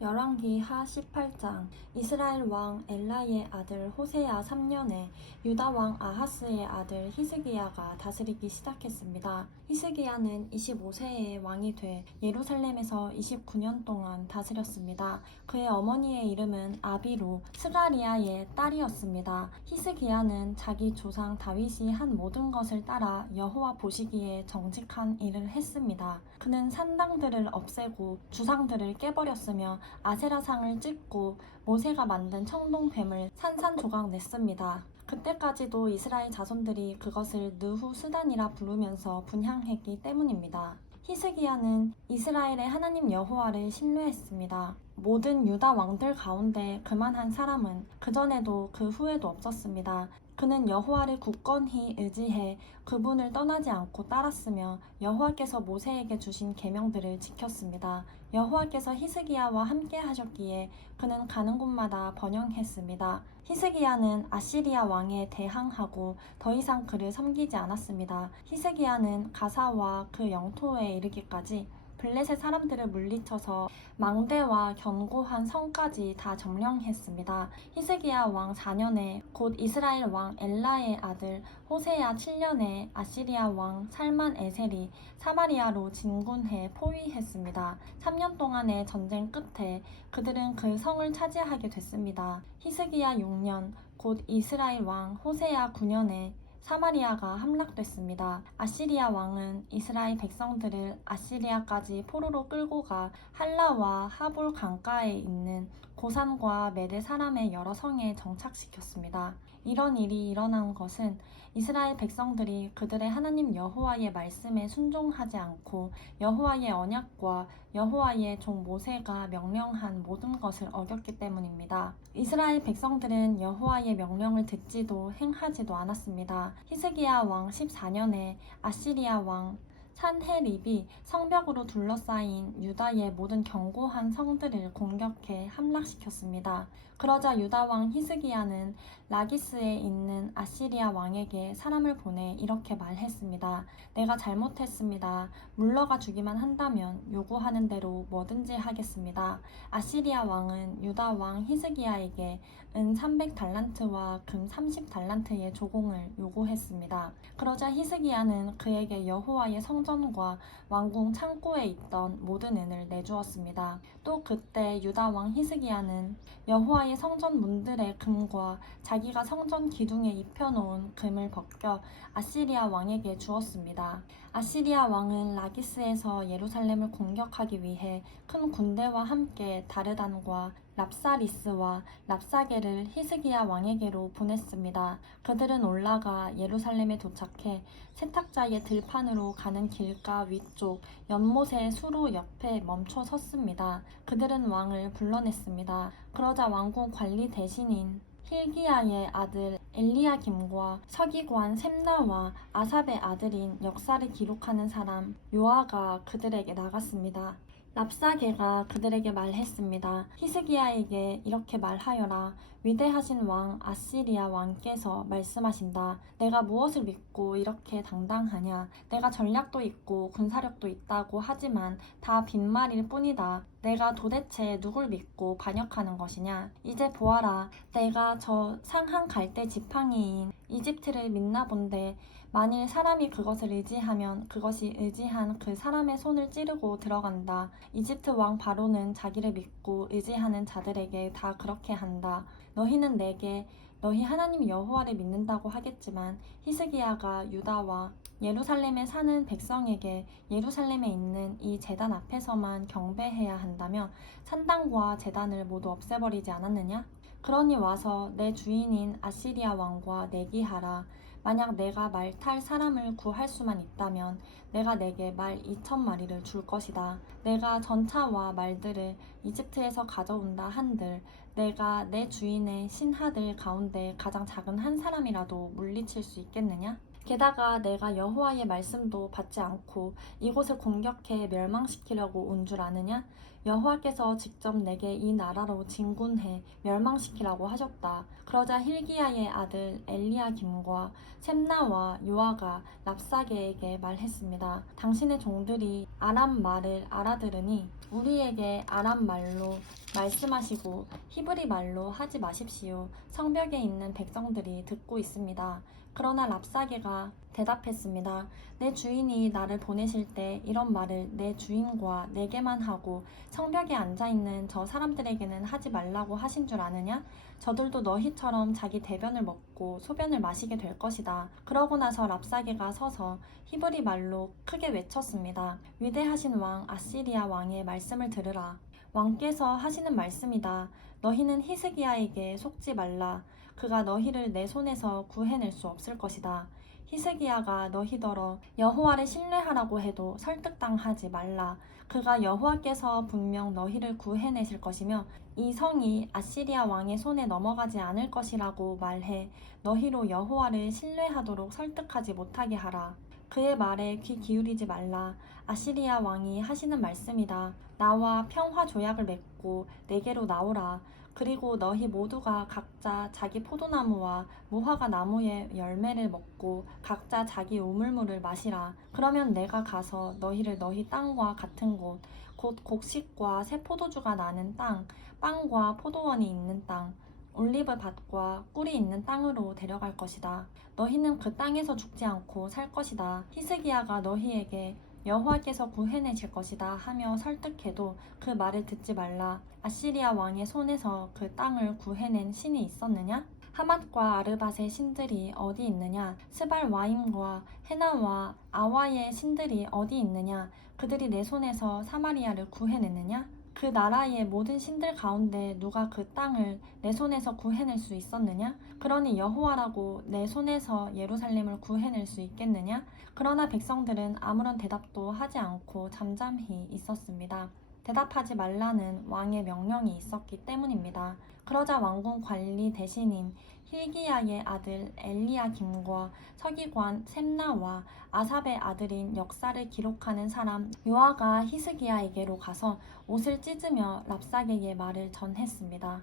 열왕기 하 18장. 이스라엘 왕 엘라의 아들 호세야 3년에 유다 왕 아하스의 아들 히스기야가 다스리기 시작했습니다. 히스기야는 25세에 왕이 돼 예루살렘에서 29년 동안 다스렸습니다. 그의 어머니의 이름은 아비로 스가리아의 딸이었습니다. 히스기야는 자기 조상 다윗이 한 모든 것을 따라 여호와 보시기에 정직한 일을 했습니다. 그는 산당들을 없애고 주상들을 깨버렸으며 아세라상을 찍고 모세가 만든 청동뱀을 산산조각 냈습니다. 그때까지도 이스라엘 자손들이 그것을 느후스단이라 부르면서 분향했기 때문입니다. 히스기야는 이스라엘의 하나님 여호와를 신뢰했습니다. 모든 유다 왕들 가운데 그만한 사람은 그전에도 그 후에도 없었습니다. 그는 여호와를 굳건히 의지해 그분을 떠나지 않고 따랐으며 여호와께서 모세에게 주신 계명들을 지켰습니다. 여호와께서 히스기야와 함께 하셨기에 그는 가는 곳마다 번영했습니다. 히스기야는 아시리아 왕에 대항하고 더 이상 그를 섬기지 않았습니다. 히스기야는 가사와 그 영토에 이르기까지 블레셋 사람들을 물리쳐서 망대와 견고한 성까지 다 점령했습니다. 히스기야 왕 4년에 곧 이스라엘 왕 엘라의 아들 호세야 7년에 아시리아 왕 살만 에셀이 사마리아로 진군해 포위했습니다. 3년 동안의 전쟁 끝에 그들은 그 성을 차지하게 됐습니다. 히스기야 6년 곧 이스라엘 왕 호세야 9년에 사마리아가 함락됐습니다. 아시리아 왕은 이스라엘 백성들을 아시리아까지 포로로 끌고 가 할라와 하볼 강가에 있는 고산과 메대 사람의 여러 성에 정착시켰습니다. 이런 일이 일어난 것은 이스라엘 백성들이 그들의 하나님 여호와의 말씀에 순종하지 않고 여호와의 언약과 여호와의 종 모세가 명령한 모든 것을 어겼기 때문입니다. 이스라엘 백성들은 여호와의 명령을 듣지도 행하지도 않았습니다. 히스기야 왕 14년에 아시리아 왕 산헤립이 성벽으로 둘러싸인 유다의 모든 견고한 성들을 공격해 함락시켰습니다. 그러자 유다 왕 히스기야는 라기스에 있는 아시리아 왕에게 사람을 보내 이렇게 말했습니다. 내가 잘못했습니다. 물러가 주기만 한다면 요구하는 대로 뭐든지 하겠습니다. 아시리아 왕은 유다 왕 히스기야에게 은 300달란트와 금 30달란트의 조공을 요구했습니다. 그러자 히스기야는 그에게 여호와의 성전과 왕궁 창고에 있던 모든 은을 내주었습니다. 또 그때 유다 왕 히스기야는 여호와의 성전 문들의 금과 자기가 성전 기둥에 입혀놓은 금을 벗겨 아시리아 왕에게 주었습니다. 아시리아 왕은 라기스에서 예루살렘을 공격하기 위해 큰 군대와 함께 다르단과 랍사리스와 랍사게를 히스기야 왕에게로 보냈습니다. 그들은 올라가 예루살렘에 도착해 세탁자의 들판으로 가는 길가 위쪽 연못의 수로 옆에 멈춰 섰습니다. 그들은 왕을 불러냈습니다. 그러자 왕궁 관리 대신인 hil기야의 아들 엘리야김과 서기관 셈나와 아삽의 아들인 역사를 기록하는 사람 요아가 그들에게 나갔습니다. 랍사게가 그들에게 말했습니다. 히스기야에게 이렇게 말하여라. 위대하신 왕 아시리아 왕께서 말씀하신다. 내가 무엇을 믿고 이렇게 당당하냐. 내가 전략도 있고 군사력도 있다고 하지만 다 빈말일 뿐이다. 내가 도대체 누굴 믿고 반역하는 것이냐. 이제 보아라. 내가 저 상한 갈대 지팡이인 이집트를 믿나 본데 만일 사람이 그것을 의지하면 그것이 의지한 그 사람의 손을 찌르고 들어간다. 이집트 왕 바로는 자기를 믿고 의지하는 자들에게 다 그렇게 한다. 너희는 내게 너희 하나님 여호와를 믿는다고 하겠지만 히스기야가 유다와 예루살렘에 사는 백성에게 예루살렘에 있는 이 제단 앞에서만 경배해야 한다면 산당과 제단을 모두 없애버리지 않았느냐? 그러니 와서 내 주인인 아시리아 왕과 내기하라. 만약 내가 말 탈 사람을 구할 수만 있다면 내가 내게 말 2,000마리를 줄 것이다. 내가 전차와 말들을 이집트에서 가져온다 한들 내가 내 주인의 신하들 가운데 가장 작은 한 사람이라도 물리칠 수 있겠느냐? 게다가 내가 여호와의 말씀도 받지 않고 이곳을 공격해 멸망시키려고 온 줄 아느냐? 여호와께서 직접 내게 이 나라로 진군해 멸망시키라고 하셨다. 그러자 hil기야의 아들 엘리야김과 셈나와 요아가 랍사게에게 말했습니다. 당신의 종들이 아람 말을 알아들으니 우리에게 아람 말로 말씀하시고 히브리 말로 하지 마십시오. 성벽에 있는 백성들이 듣고 있습니다. 그러나 랍사게가 대답했습니다. 내 주인이 나를 보내실 때 이런 말을 내 주인과 내게만 하고 성벽에 앉아있는 저 사람들에게는 하지 말라고 하신 줄 아느냐? 저들도 너희처럼 자기 대변을 먹고 소변을 마시게 될 것이다. 그러고 나서 랍사게가 서서 히브리 말로 크게 외쳤습니다. 위대하신 왕 아시리아 왕의 말씀을 들으라. 왕께서 하시는 말씀이다. 너희는 히스기야에게 속지 말라. 그가 너희를 내 손에서 구해낼 수 없을 것이다. 히스기야가 너희더러 여호와를 신뢰하라고 해도 설득당하지 말라. 그가 여호와께서 분명 너희를 구해내실 것이며 이 성이 아시리아 왕의 손에 넘어가지 않을 것이라고 말해 너희로 여호와를 신뢰하도록 설득하지 못하게 하라. 그의 말에 귀 기울이지 말라. 아시리아 왕이 하시는 말씀이다. 나와 평화 조약을 맺고 내게로 나오라. 그리고 너희 모두가 각자 자기 포도나무와 무화과 나무의 열매를 먹고 각자 자기 우물물을 마시라. 그러면 내가 가서 너희를 너희 땅과 같은 곳, 곧 곡식과 새 포도주가 나는 땅, 빵과 포도원이 있는 땅, 올리브 밭과 꿀이 있는 땅으로 데려갈 것이다. 너희는 그 땅에서 죽지 않고 살 것이다. 히스기야가 너희에게 여호와께서 구해내실 것이다 하며 설득해도 그 말을 듣지 말라. 아시리아 왕의 손에서 그 땅을 구해낸 신이 있었느냐? 하맛과 아르밧의 신들이 어디 있느냐? 스발와임과 헤나와 아와의 신들이 어디 있느냐? 그들이 내 손에서 사마리아를 구해냈느냐? 그 나라의 모든 신들 가운데 누가 그 땅을 내 손에서 구해낼 수 있었느냐? 그러니 여호와라고 내 손에서 예루살렘을 구해낼 수 있겠느냐? 그러나 백성들은 아무런 대답도 하지 않고 잠잠히 있었습니다. 대답하지 말라는 왕의 명령이 있었기 때문입니다. 그러자 왕궁 관리 대신인 hil기야의 아들 엘리야김과 서기관 셈나와 아삽의 아들인 역사를 기록하는 사람 요아가 히스기야에게로 가서 옷을 찢으며 랍사게의 말을 전했습니다.